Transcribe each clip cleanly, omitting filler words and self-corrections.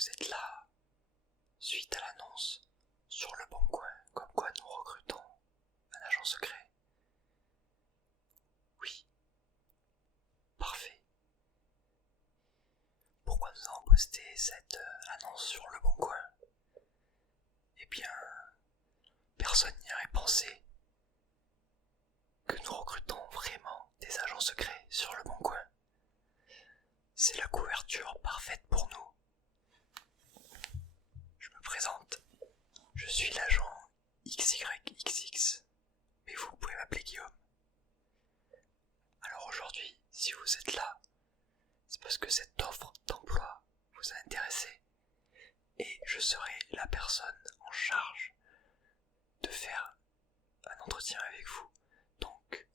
Vous êtes là suite à l'annonce sur Le Bon Coin comme quoi nous recrutons un agent secret. Oui. Parfait. Pourquoi nous avons posté cette annonce sur Le Bon Coin? Eh bien, personne n'y aurait pensé que nous recrutons vraiment des agents secrets sur Le Bon Coin. C'est la couverture parfaite pour nous. Je me présente. Je suis l'agent XYXX, mais vous pouvez m'appeler Guillaume. Alors aujourd'hui, si vous êtes là, c'est parce que cette offre d'emploi vous a intéressé et je serai la personne en charge de faire un entretien avec vous. Donc,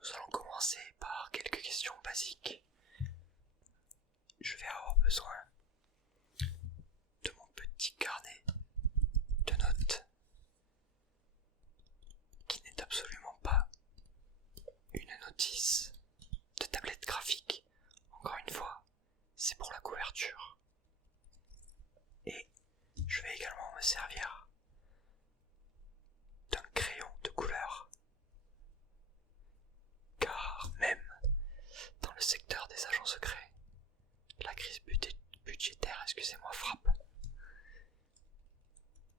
nous allons commencer par quelques questions basiques. Je vais avoir besoin de mon petit carnet de notes qui n'est absolument pas une notice de tablette graphique. Encore une fois, c'est pour la couverture. Et je vais également me servir d'un crayon de couleur. Car même dans le secteur des agents secrets, la crise budgétaire, frappe.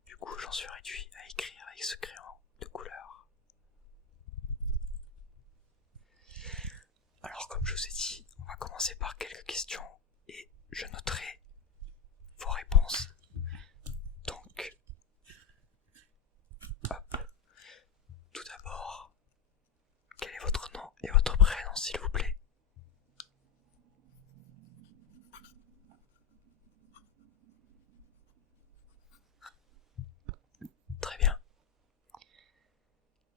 Du coup, j'en suis réduit à écrire avec ce crayon de couleur. Alors, comme je vous ai dit, on va commencer par quelques questions et je noterai vos réponses. Donc, hop. Tout d'abord, quel est votre nom et votre prénom, s'il vous plaît? Très bien.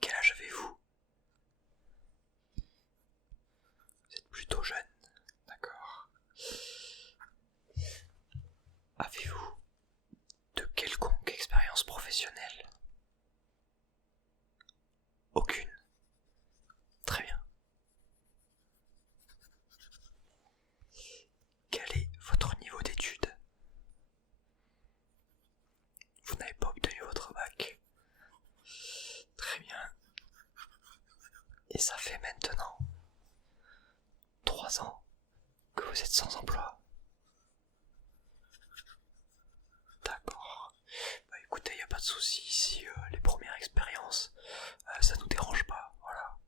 Quel âge avez-vous? Vous êtes plutôt jeune, d'accord. Avez-vous de quelconque expérience professionnelle? Aucune. Très bien. Quel est votre niveau d'études? Vous n'avez pas obtenu votre bac. Très bien. Et ça fait maintenant 3 ans que vous êtes sans emploi. D'accord. Bah écoutez, y a pas de souci ici, les premières expériences, ça nous dérange pas, voilà.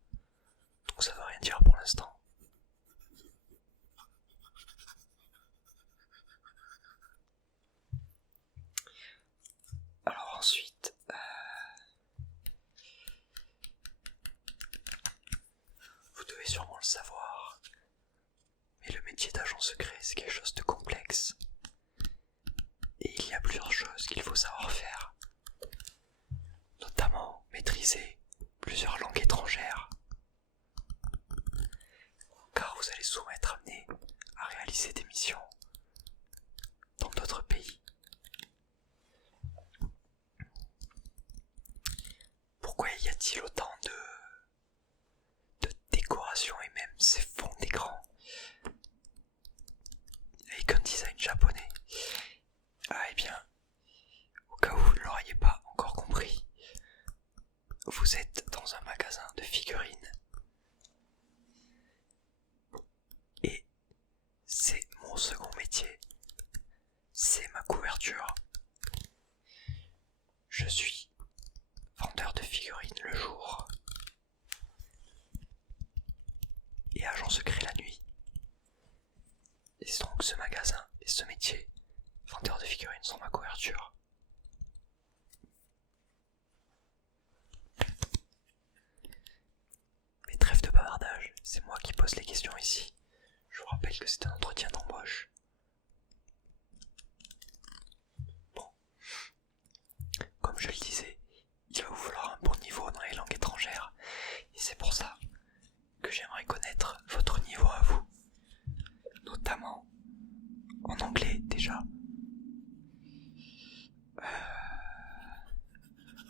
Donc ça veut rien dire pour l'instant. Alors ensuite, vous devez sûrement le savoir, mais le métier d'agent secret c'est quelque chose de complexe. Et il y a plusieurs choses qu'il faut savoir faire, notamment maîtriser plusieurs langues étrangères, car vous allez souvent être amené à réaliser des missions dans d'autres pays. Pourquoi y a-t-il autant de décorations et même ces fonds d'écran avec un design japonais? Eh bien, au cas où vous ne l'auriez pas encore compris, vous êtes dans un magasin de figurines. Et c'est mon second métier, c'est ma couverture. Je suis vendeur de figurines le jour et agent secret la nuit. Et donc ce magasin et ce métier, vendeur de figurines, sont ma couverture. Mais trêve de bavardage, c'est moi qui pose les questions ici. Je vous rappelle que c'est un entretien d'embauche. Bon, comme je le disais, il va vous falloir un bon niveau dans les langues étrangères. Et c'est pour ça que j'aimerais connaître votre niveau à vous. Notamment en anglais déjà.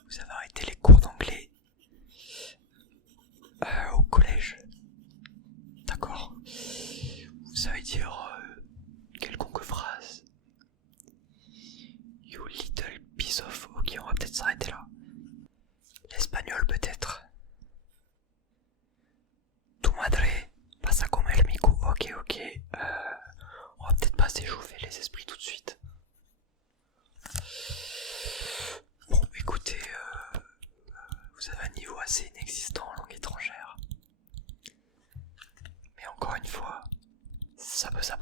Vous avez arrêté les cours d'anglais au collège. D'accord. Vous savez dire quelconque phrase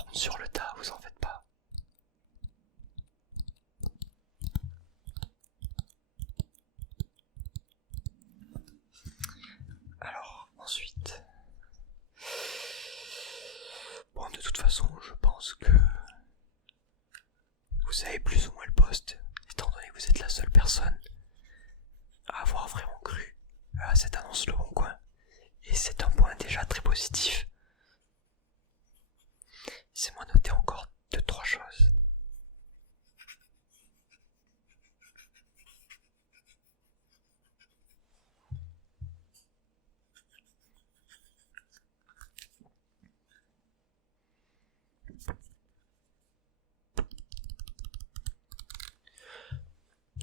apprendre sur le tas, vous en faites pas. Alors, ensuite... Bon, de toute façon, je pense que vous savez plus ou moins le poste, étant donné que vous êtes la seule personne à avoir vraiment cru à cette annonce Le Bon Coin. Et c'est un point déjà très positif. Laissez-moi noter encore 2-3 choses.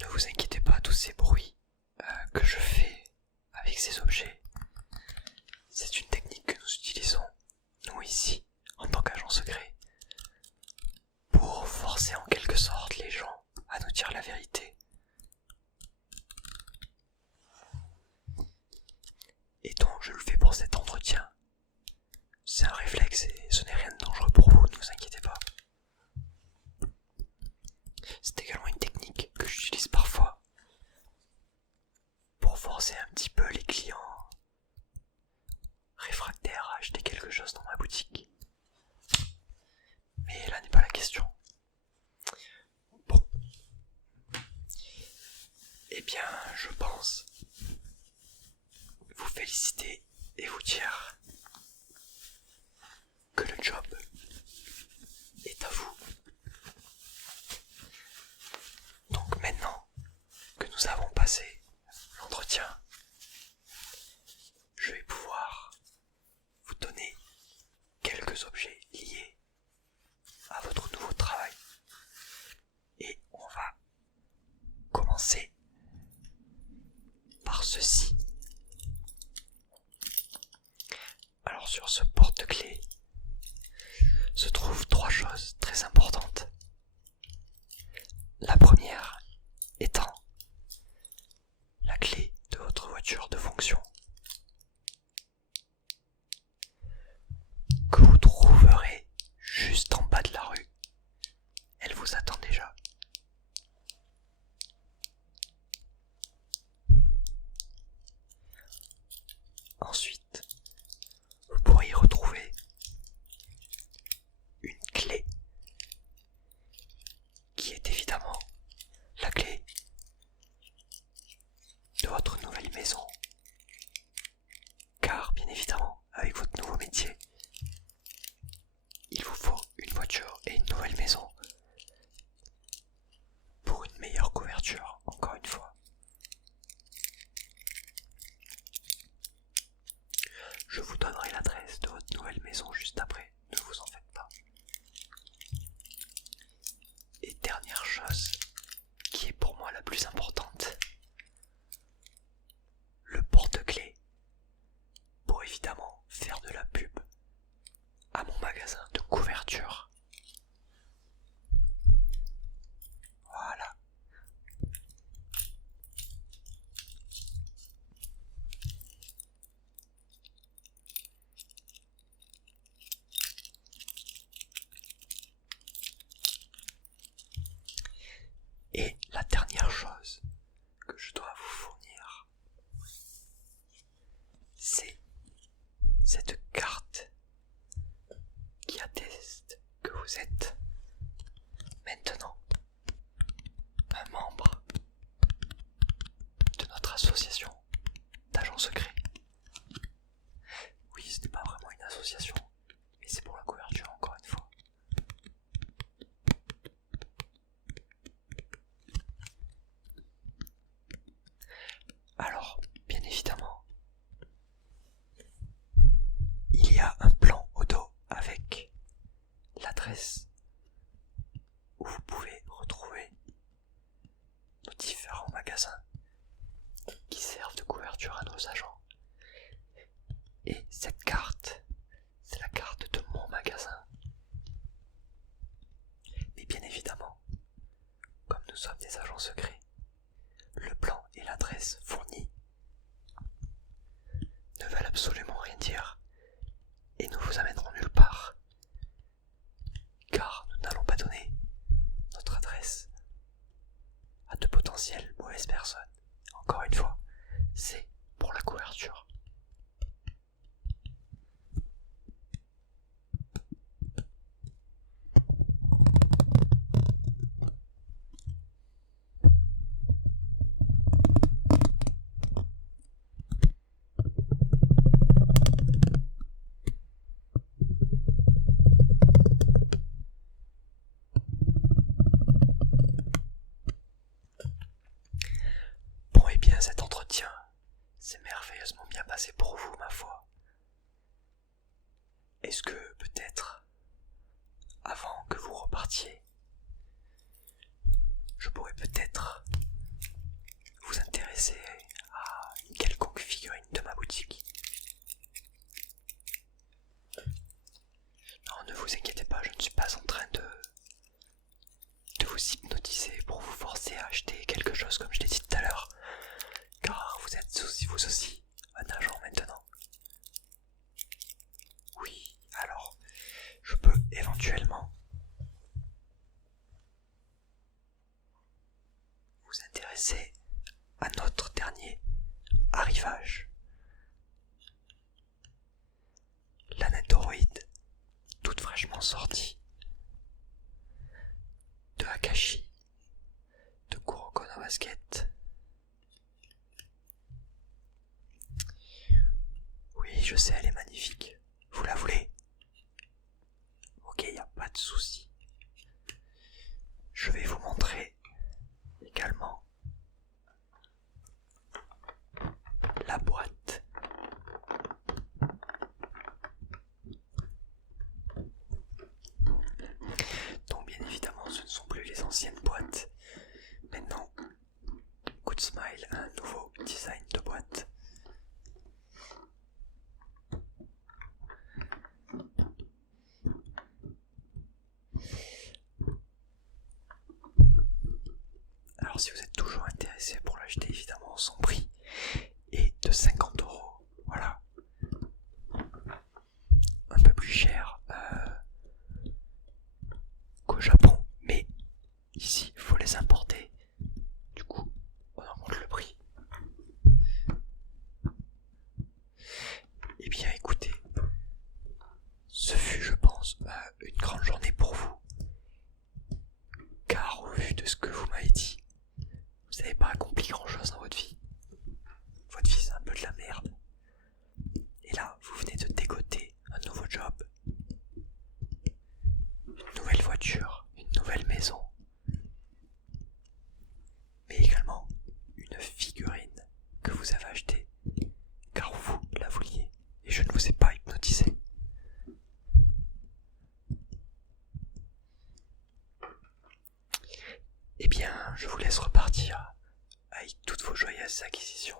Ne vous inquiétez pas, tous ces bruits que je fais avec ces objets, c'est une technique que nous utilisons, nous ici, en tant qu'agents secrets, pour forcer en quelque sorte les gens à nous dire la vérité. Et donc je le fais pour cet entretien. C'est un réflexe et ce n'est rien de dangereux pour vous, ne vous inquiétez pas. C'est également une technique que j'utilise parfois pour forcer un petit peu les clients réfractaires à acheter quelque chose dans ma boutique. Mais là n'est pas la question. Bon. Eh bien, je pense vous féliciter et vous dire que le job est à vous. Donc maintenant que nous avons passé l'entretien, je vais pouvoir vous donner quelques objets liés à votre nouveau travail. Et on va commencer par ceci. Alors sur ce porte-clés se trouvent 3 choses très importantes. La première étant la clé de votre voiture de fonction, que vous trouverez juste en bas de la rue. Elle vous attend déjà. Ensuite, vous pourrez y retrouver une clé qui est évidemment la clé de votre nouvelle maison. Car bien évidemment, avec votre nouveau métier, il vous faut une voiture et une nouvelle maison pour une meilleure couverture, encore une fois. Je vous donnerai l'adresse de votre nouvelle maison juste après, ne vous en faites pas. Et dernière chose, qui est pour moi la plus importante, le porte-clés, pour évidemment faire de la pub à mon magasin de couverture. Voilà. Et la dernière chose que je dois vous fournir, c'est cette carte qui atteste que vous êtes maintenant un membre de notre association d'agents secrets. Oui, ce n'est pas vraiment une association, mais c'est pour la couverture encore une fois. Alors, bien évidemment, il y a un plan au dos avec l'adresse où vous pouvez retrouver nos différents magasins qui servent de couverture à nos agents. Et cette carte, c'est la carte de mon magasin. Mais bien évidemment, comme nous sommes des agents secrets, le plan et l'adresse fournis ne veulent absolument rien dire et ne vous amèneront nulle part. potentielle mauvaise personne. Encore une fois, c'est pour la couverture. Bon, et bien cet entretien s'est merveilleusement bien passé pour vous, ma foi. Est-ce que peut-être, avant que vous repartiez, je pourrais peut-être vous intéresser à une quelconque figurine de ma boutique? Non, ne vous inquiétez pas, je ne suis pas en train de vous hypnotiser pour vous forcer à acheter quelque chose comme je l'ai dit tout à l'heure, car vous êtes vous aussi un agent maintenant. Oui, alors, je peux éventuellement vous intéresser à notre dernier arrivage. La Nendoroid, toute fraîchement sortie de Akashi, de Kuroko no Basket. Oui, je sais, elle est magnifique. Vous la voulez? Ok, y a pas de souci. Je vais vous montrer également la boîte. Donc bien évidemment, ce ne sont plus les anciennes boîtes. Maintenant, Good Smile a un nouveau design de boîte. Alors si vous êtes toujours intéressé pour l'acheter, évidemment son prix est de 50 €. Voilà. Un peu plus cher qu'au Japon, mais ici il faut les importer. Du coup, on augmente le prix. Eh bien écoutez, ce fut, je pense, une grande journée pour vous. Car au vu de ce que vous m'avez dit, vous n'avez pas accompli grand chose dans votre vie. Votre vie c'est un peu de la merde. Et là, vous venez de dégoter un nouveau job, une nouvelle voiture, une nouvelle maison, mais également une figurine que vous avez achetée, car vous la vouliez, et je ne vous ai pas hypnotisé. Eh bien, je vous laisse repartir avec toutes vos joyeuses acquisitions.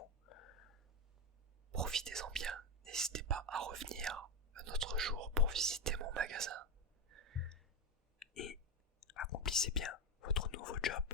Profitez-en bien, n'hésitez pas à revenir un autre jour pour visiter mon magasin. Et accomplissez bien votre nouveau job.